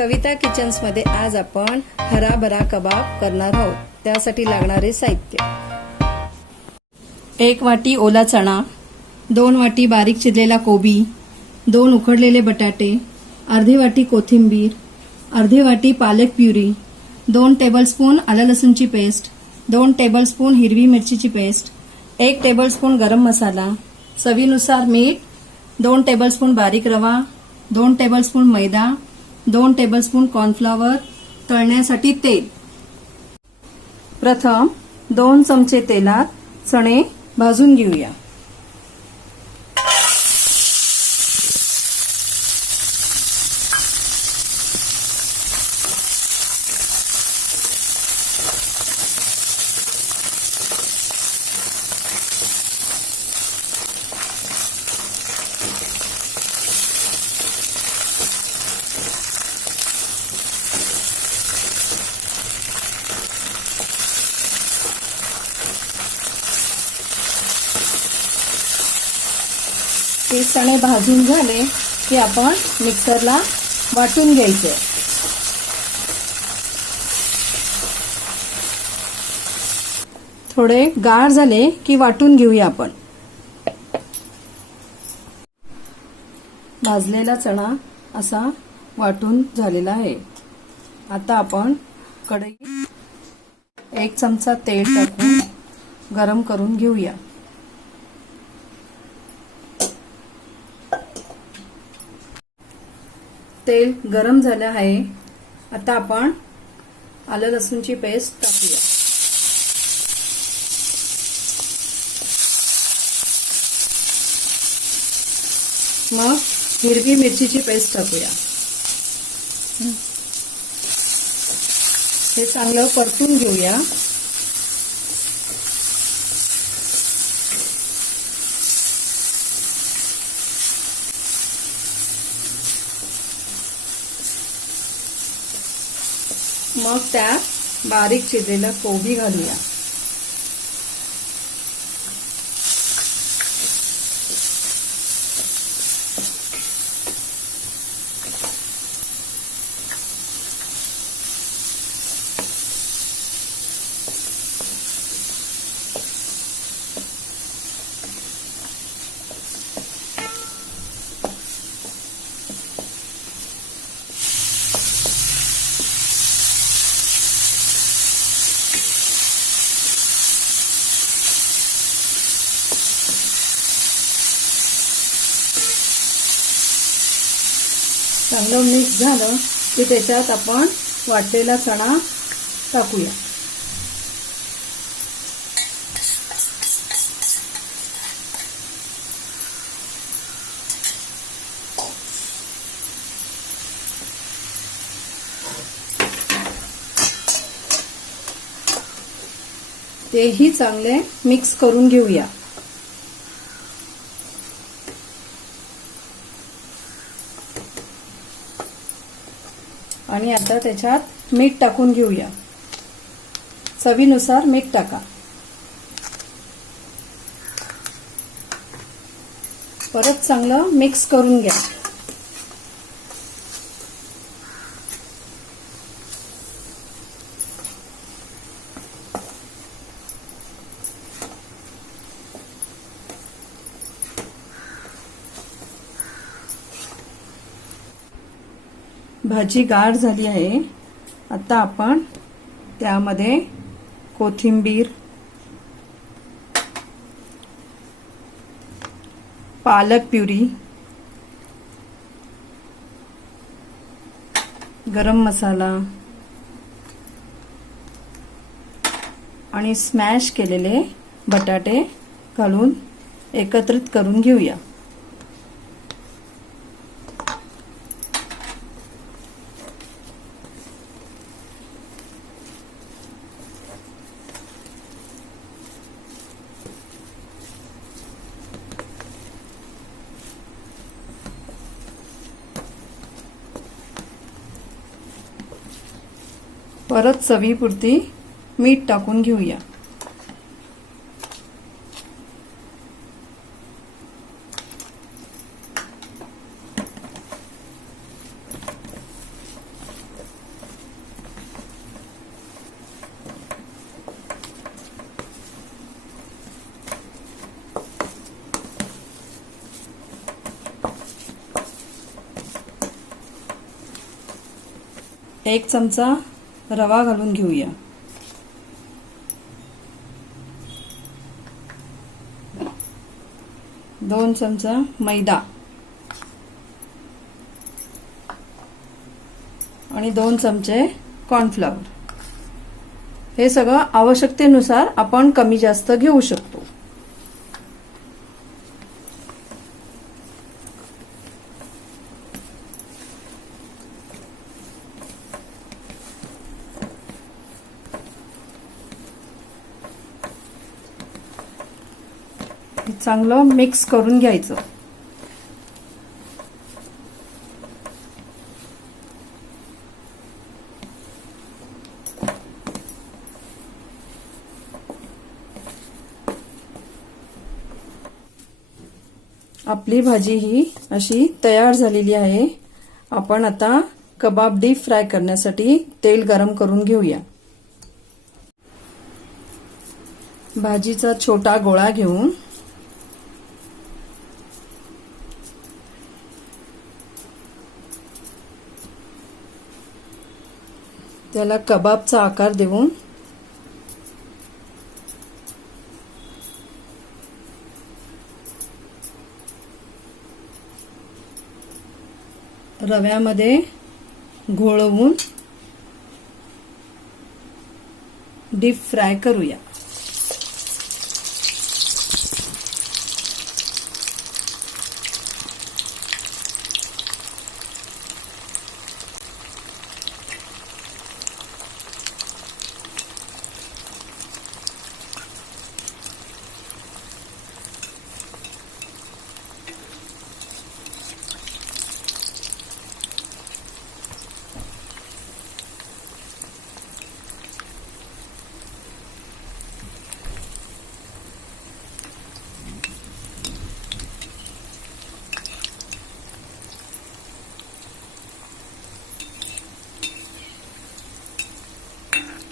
कविता किचन्समध्ये आज आपण हरा भरा कबाब करणार आहोत। त्यासाठी लागणारे साहित्य: 1 वाटी ओला चणा, 2 वाटी बारीक चिरलेला कोबी, 2 उकडलेले बटाटे, अर्धी वाटी कोथिंबीर, अर्धी वाटी पालक प्युरी, 2 टेबलस्पून आलं लसूणची पेस्ट, 2 टेबलस्पून हिरवी मिरचीची पेस्ट, 1 टेबलस्पून गरम मसाला, चवीनुसार मीठ, 2 टेबलस्पून बारीक रवा, 2 टेबलस्पून मैदा, 2 टेबलस्पून कॉर्नफ्लॉवर, तळण्यासाठी तेल। प्रथम 2 चमचे तेलात चणे भाजून घेऊया। हे चणे भाजून झाले की आपण मिक्सरला वाटून घ्यायचे। थोडे गार झाले की वाटून घेऊया आपण। भाजलेला चणा असा वाटून झालेला आहे। आता आपण कढईत 1 चमचा तेल टाकून गरम करून घेऊया। तेल गरम झाले आहे। आता आपण आलं लसूणची पेस्ट टाकूया। मग हिरवी मिरचीची पेस्ट टाकूया। हे चांगलं परतून घेऊया। मग त्यात बारीक चिरलेला कोबी घालूया। चांगलं मिक्स झालं की त्याच्यात आपण वाटलेला चणा टाकूया। तेही चांगले मिक्स करून घेऊया। आणि आता त्याच्यात मीठ टाकून घेऊया। चवीनुसार मीठ टाका। परत चांगलं मिक्स करून घ्या। भाजी गार झाली आहे। आता आपण त्यामध्ये कोथिंबीर, पालक प्युरी, गरम मसाला आणि स्मॅश केलेले बटाटे घालून एकत्रित करून घेऊया। परत चवीपुरती मीठ टाकून घेऊया। 1 चमचा रवा घालून घेऊया. दोन चमचा मैदा आणि 2 चमचे कॉर्नफ्लॉवर. हे सगळं आवश्यकतेनुसार आपण कमी जास्त घेऊ शकतो. चांगलं मिक्स करून घ्यायचं. आपली भाजी ही अशी तयार झालेली आहे. आपण आता कबाब डीप फ्राय करण्यासाठी तेल गरम करून घेऊया. भाजीचा छोटा गोळा घेऊन त्याला कबाबचा आकार देऊन रव्यामध्ये घोळवून डीप फ्राय करूया.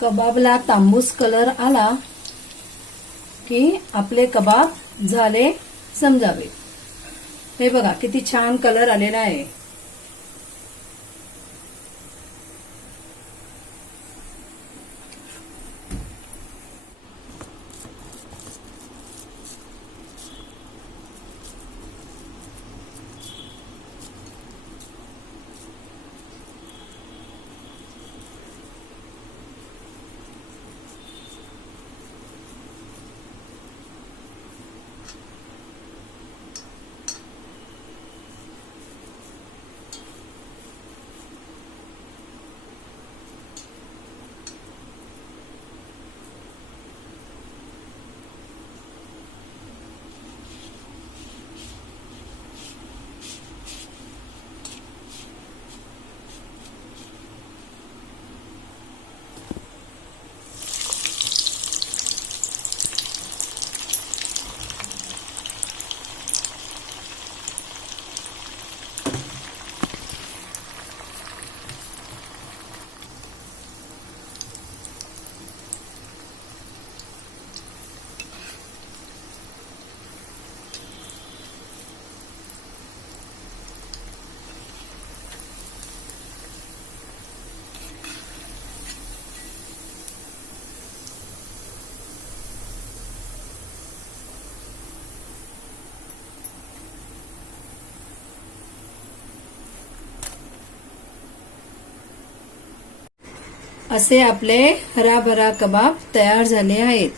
कबाबला तांबूस कलर आला की आपले कबाब झाले समजावे. हे बघा किती छान कलर आलेला आहे. असे आपले हरा भरा कबाब तयार झाले आहेत.